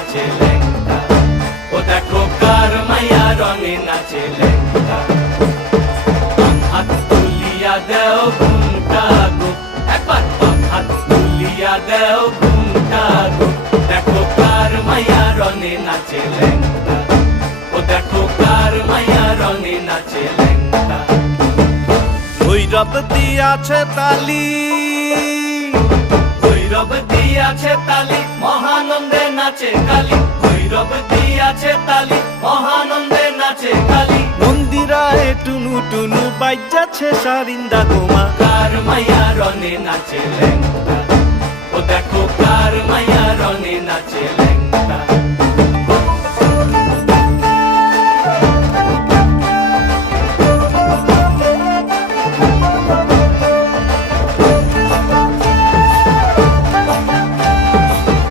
নাচে ল্যাংটা, ও দেখো কার মাইয়া রঙে নাচে ল্যাংটা। হাত তুলিয়া দেও ঘুমটা গো, একবার হাত তুলিয়া দেও ঘুমটা গো, দেখো কার মাইয়া রঙে নাচে ল্যাংটা, ও দেখো কার মাইয়া রঙে নাচে ল্যাংটা। ভৈরব দিয়াছে তালি, ভৈরব দিয়াছে তালি, মহানন্দে নাচে কালী, ভৈরব দিয়াছে তালি, মহানন্দে নাচে কালী। মন্দিরায় টুনু টুনু বাজ্যাছে সারিন্দা গোমা, কার মাইয়া রঙে নাচে ল্যাংটা, ও দেখো কার মাইয়া